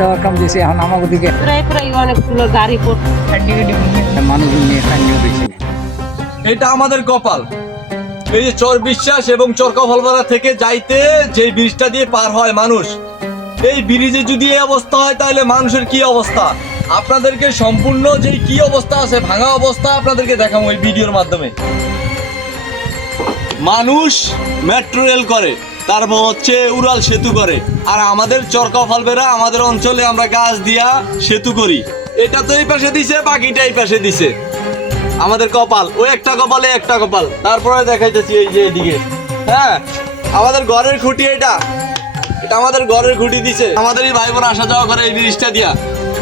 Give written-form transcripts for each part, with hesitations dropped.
দেওয়ার কাম দিয়েছে, এখন আমাকে দিকে প্রায় অনেকগুলো গাড়ি মানুষ নিয়ে কান্নিও দিয়েছে। এটা আমাদের কপাল। এই যে চর বিশ্বাস এবং চরকাফলপাড়া থেকে যাইতে যে ব্রিজটা দিয়ে পার হয় মানুষ, এই ব্রিজে যদি এই অবস্থা হয় তাহলে মানুষের কি অবস্থা, আপনাদেরকে সম্পূর্ণ যে কি অবস্থা আছে ভাঙা অবস্থা আপনাদেরকে দেখাবো এই ভিডিওর মাধ্যমে। মানুষ মেট্রো রেল করে, তারপর হচ্ছে উড়াল সেতু করে, আর আমাদের চরকাফলপাড়া আমাদের অঞ্চলে আমরা গাছ দিয়া সেতু করি। এটা তো এই পাশে দিছে, বাকিটা এই পাশে দিছে। আমাদের কপাল, ওই একটা কপালে একটা কপাল। তারপরে দেখাইতেছি এই যে এইদিকে, হ্যাঁ আমাদের ঘরের খুঁটি, এটা আমাদের ঘরের খুঁটি দিছে। আমাদের এই ভাই বোন আসা যাওয়া করে এই ব্রিজটা দিয়া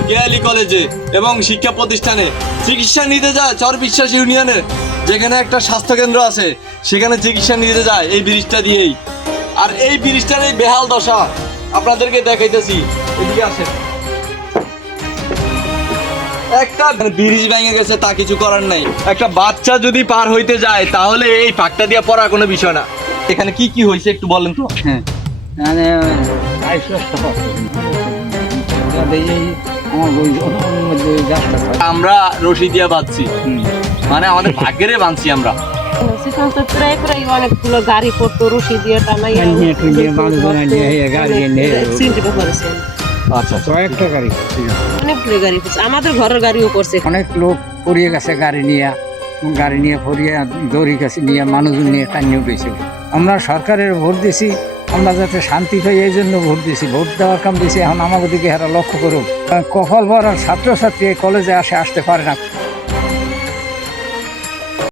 কেয়ালি কলেজে এবং শিক্ষা প্রতিষ্ঠানে চিকিৎসা নিতে যায়। চর বিশ্বাস ইউনিয়নের যেখানে একটা স্বাস্থ্য কেন্দ্র আছে সেখানে চিকিৎসা নিতে যায় এই ব্রিজটা দিয়েই। আর এই ব্রিজটার এই বেহাল দশা আপনাদেরকে দেখাইতেছি, এদিকে আসে। একটা ব্রিজ ভেঙে গেছে, তা কিছু করার নাই। একটা বাচ্চা যদি পার হইতে যায় তাহলে এই ফাঁকটা দিয়ে পড়া কোনো বিষয় না। এখানে কি কি হয়েছে একটু বলেন তো। হ্যাঁ, মানে আমরা রশি দিয়ে বাঁধছি, মানে আমাদের ভাগ্যেরে বাঁধছি আমরা। প্রায় অনেকগুলো গাড়ি পড়তো রশি দিয়ে টানাইয়া আচ্ছা কয়েকটা গাড়ি, অনেকগুলো গাড়ি পড়ছে, আমাদের ঘরের গাড়িও পড়ছে। অনেক লোক পড়িয়ে গেছে গাড়ি নিয়ে পড়িয়ে দড়ি কাছে নিয়ে মানুষজন নিয়ে কান্নিও পেয়েছিল। আমরা সরকারের ভোট দিছি, আমরা যাতে শান্তি পাই এই জন্য ভোট দিছি, ভোট দেওয়ার কাম দিছি। এখন আমাদের দিকে এরা লক্ষ্য করুক, কপাল ভরার ছাত্রছাত্রী কলেজে আসতে পারে না।